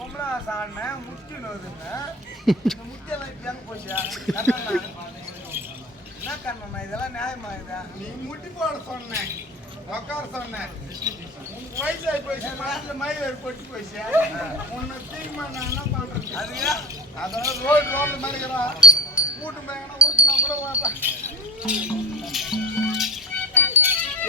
பொம்பளை சாடினேன் முட்டி நோதுங்க முட்டியெல்லாம் இப்ப எங்க போச்சு? என்ன கண்ணண்ணா இதெல்லாம் நியாயமா இதா? நீ முட்டி போட சொன்னேன். உட்கார சொன்னேன். உனக்கு வயசாகி போயிடுச்சு மாட்டில் மயில் கொட்டி போயிடுச்சு. உன்னை தீர்மா நான் என்ன பண்றது? அதுங்க அதாவது ரோடு ரோடு மாதிரிக்கிறா கூட்டு போய்னா ஊட்டினா கூட வாப்பா.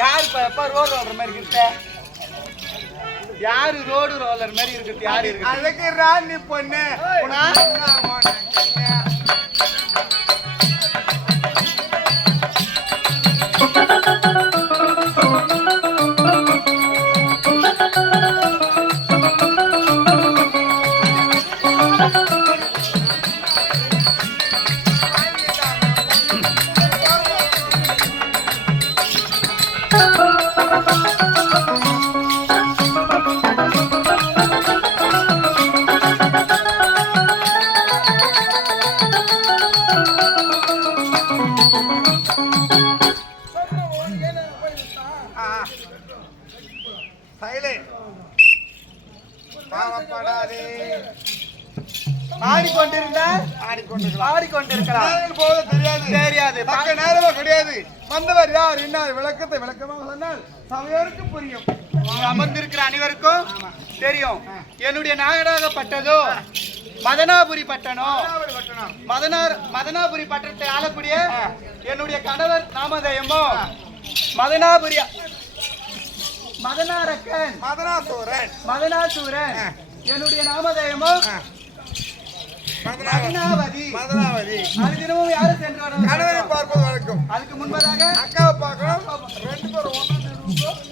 யாரு இப்ப எப்ப ரோடு ரோடுற மாதிரி இருக்கு? யாரு ரோடு ரோலர் மாதிரி இருக்குது யாரு இருக்கு அதுக்கு ராணி பொண்ணு. பாவப்படாதே. ஆடிக்கொண்டிருந்த ஆடிக்கொண்டிருக்கிறார் போவது தெரியாது. தெரியாது. தக்க நேரமே கிடையாது. வந்தவர் யார்? என்ன விளக்கத்தை விளக்கமாக சொன்னால் சமையோருக்கு புரியும். இங்கு அமர்ந்திருக்கிற அனைவருக்கும் தெரியும். என்னுடைய நாகராகப்பட்டதோ மதனாபுரி பட்டணம். மதனார் மதனாபுரி பட்டணத்தை ஆளக்கூடிய என்னுடைய கணவர் நாமதயமோ மதனாபுரி மதனாரக்கன். மதனாசூரன். மதனாசூரன். என்னுடைய நாமதயமோ? மதனாவதி மதனாவதி. அது தினமும் யாரு சென்று வர கணவரை பார்ப்பது வழக்கம். அதுக்கு முன்பதாக அக்காவை பார்க்கணும். ரெண்டு பேரும் ஒன்றா